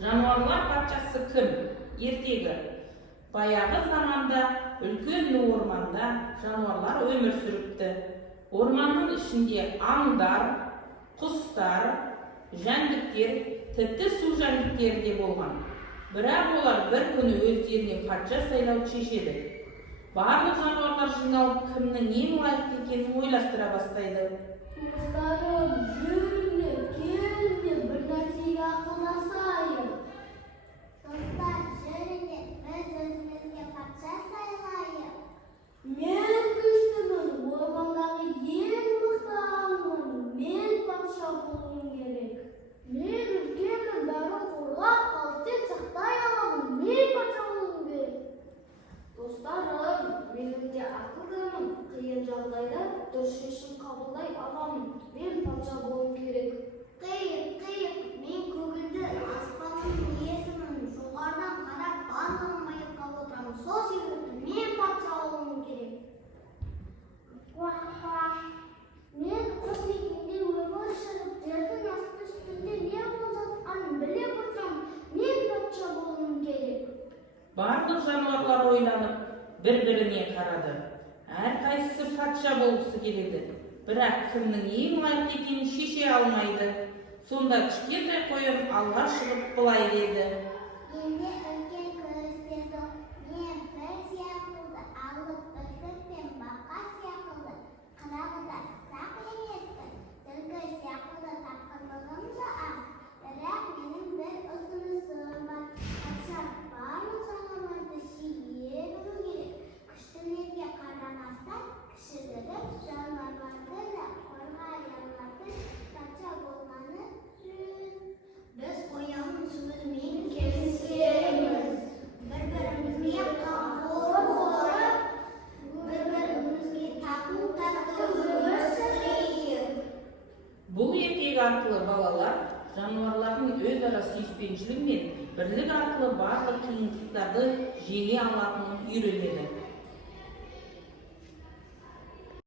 Жануарлар патшасы кім? Ертегі. Баяғы заманда үлкен орманда жануарлар өмір сүріпті. Орманның ішінде аңдар, құстар, жәндіктер, тіпті су жәндіктері де болған. Бірақ олар бір күні өздеріне патша сайлау шешеді. Барлық жануарлар жиналып, кімнің ең лайықты екенін ойластыра бастайды. Достарым, жүріңдер, келіңдер, бір нәрсеге ақылдасайық. Достар, жүріңдер, біз өзімізге патша сайлайық. Мен күштімін, ормандағы ең мықты аңмын, мен патша болуым керек. Мен үлкенмін, бәрін қорғап, қауіптен сақтай аламын, мен патша болуым керек. Достарым, мен өте ақылдымын, қиын жағдайда дұрыс шешім қабылдай аламын, мен патша болуым керек. Қиық, мен көгілдір аспанның иесімін, жоғарыдан қарап барлығын байқап отырамын, сол себепті мен патша болуым керек. Мен құс ретінде өмір сүріп, жердің асты үстінде не болып жатқанын біліп отырамын, мен патша болуым керек. Барлық жануарлар ойланып, бір-біріне қарады. Әрқайсысы патша болғысы келеді. Бірақ кімнің ең лайықты екенін шеше алмайды. Сонда кішкентай қойын алға шығып былай деді. Енді үлкен күрестерді мен бір сияқтылды алып бүркіт пен бақа сияқтылды қырағыда сақ емеспін. Түлкі сияқтылды тапқырлығым да аз. Бірақ менің бір ұсынысым бар. Патша барлық жануарларды сүйе білу керек. Күштілерге қарамастан кішігірім жануарларды да қорғай алатын патша болғаны жөн. Біз қоянның сөзімен келісеміз. Бір-бірімізге қамқор болып, бір-бірімізге тату-тәтті өмір сүрейік. Бұл ертегі арқылы балалар жануарлардың өзара сүйіспеншілігі мен бірлік арқылы барлық қиындықтарды жеңе алатынын үйренеді.